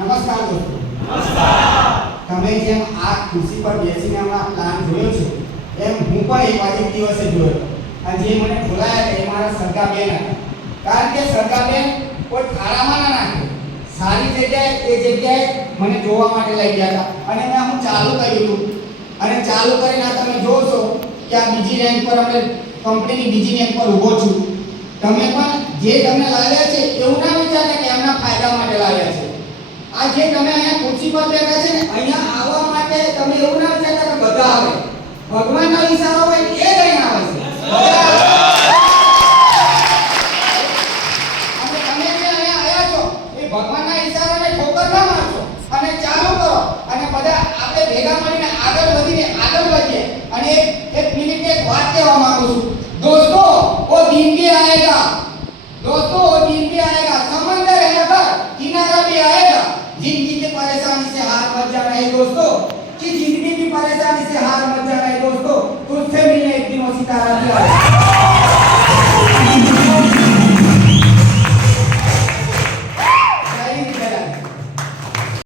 નમસ્કાર દોસ્તો. નમસ્કાર. તમે જેમ આ ખુરશી પર બેસીને હમણાં પ્લાન જોયો છે એમ હું પણ એક વાર એક દિવસે જોયો અને જે મને બોલાયા એ મારા સગાબેન હતા. કારણ કે સગાબેન કોઈ ખાડામાં ના નાખે, સારી જગ્યાએ એ જગ્યાએ મને જોવા માટે લઈ ગયા હતા અને મેં હું ચાલુ કર્યું હતું અને ચાલુ કરીને તમે જોશો કે આ બીજી રેન્ક પર આપણે કંપનીની બીજી રેન્ક પર ઊભો છું. તમે પણ જે તમને લાવ્યા છે એવું ના વિચારતા કે એમના ફાયદા માટે લાવ્યા છે. આ જે તમે અહીંયા ખુરશી પર બેઠા છે ને અહીંયા આવવા માટે તમે એવું ના વિચારતા કે બધા આવે. ભગવાનનો ઈશારો હોય એ જ અહીંયા આવે છે. અને તમે જે અહીંયા આવ્યા છો એ ભગવાનના ઈશારાને ઠોકર ના મારશો અને ચાલુ કરો અને બધા આપણે ભેગા મળીને આગળ વધીએ અને એક મિનિટ એક વાત કહેવા માંગુ છું. दोस्तों वो दिन भी आएगा, दोस्तों वो दिन भी आएगा, समंदर है अगर किनारा भी आएगा. जिंदगी की परेशानी से हार मत जाना है दोस्तों, कि जिंदगी की परेशानी से हार मत जाना है